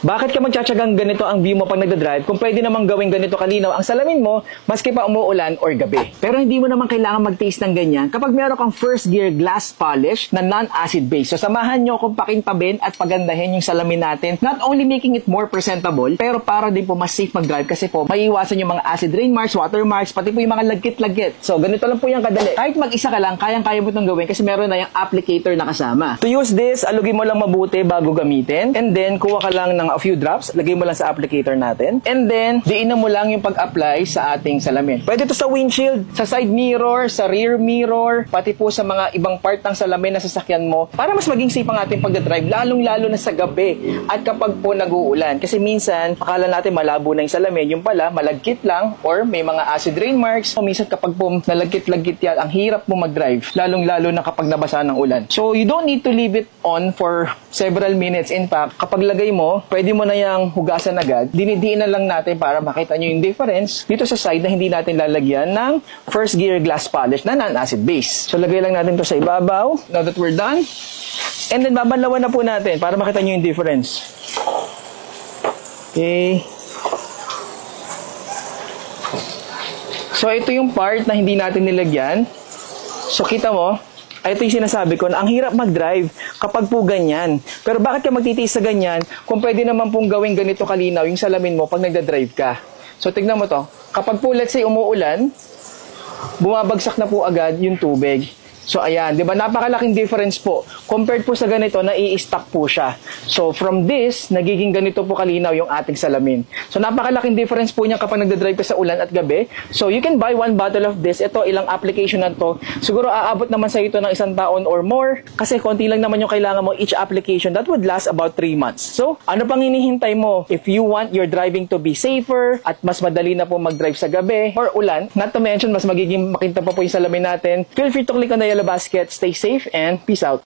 Bakit ka magtsatsagang ganito ang view mo pag nagdadrive kung pwede namang gawin ganito kalinaw ang salamin mo maski pa umuulan or gabi? Pero hindi mo naman kailangan mag-taste ng ganyan kapag meron kang first gear glass polish na non-acid base. So samahan nyo kung pakintabin at pagandahin yung salamin natin, not only making it more presentable, pero para din po mas safe mag-drive kasi po maiiwasan yung mga acid rain marks, water marks, pati po yung mga lagkit-lagkit. So ganito lang po yung kadali. Kahit mag-isa ka lang, kayang-kaya mo itong gawin kasi meron na yung applicator na kasama. To use this, alugin mo lang mabuti bago gamitin, and then kuha ka lang ng a few drops, lagay mo lang sa applicator natin, and then diinan mo lang yung pag-apply sa ating salamin. Pwede to sa windshield, sa side mirror, sa rear mirror, pati po sa mga ibang part ng salamin na sasakyan mo para mas maging safe ang ating pagdadrive, lalong-lalo na sa gabi at kapag po nag-uulan. Kasi minsan, akala natin malabo na yung salamin, yung pala, malagkit lang or may mga acid rain marks. O minsan kapag po nalagkit-lagkit yan, ang hirap mo mag-drive, lalong-lalo na kapag nabasa ng ulan. So, you don't need to leave it on for several minutes. In fact, kapag lagay mo, pwede mo na yung hugasan agad. Dinidiinan lang natin para makita nyo yung difference dito sa side na hindi natin lalagyan ng first gear glass polish na non-acid base. So, lagay lang natin to sa ibabaw. Now that we're done, and then babanlawan na po natin para makita nyo yung difference. Okay. So, ito yung part na hindi natin nilagyan. So, kita mo, ito yung sinasabi ko na ang hirap mag-drive kapag po ganyan. Pero bakit ka magtitiis sa ganyan kung pwede naman pong gawing ganito kalinaw yung salamin mo pag nagda-drive ka? So, tignan mo to. Kapag po, let's say, umuulan, bumabagsak na po agad yung tubig. So, ayan, di ba? Napakalaking difference po. Compared po sa ganito, nai-stack po siya. So, from this, nagiging ganito po kalinaw yung ating salamin. So, napakalaking difference po niya kapag nagdadrive ka sa ulan at gabi. So, you can buy one bottle of this. Ito, ilang application na to. Siguro, aabot naman sa ito ng 1 taon or more. Kasi, konti lang naman yung kailangan mo each application. That would last about 3 months. So, ano pang hinihintay mo? If you want your driving to be safer at mas madali na po mag-drive sa gabi or ulan, not to mention, mas magiging makintab pa po yung salamin natin, feel free to click on the yellow basket. Stay safe and peace out.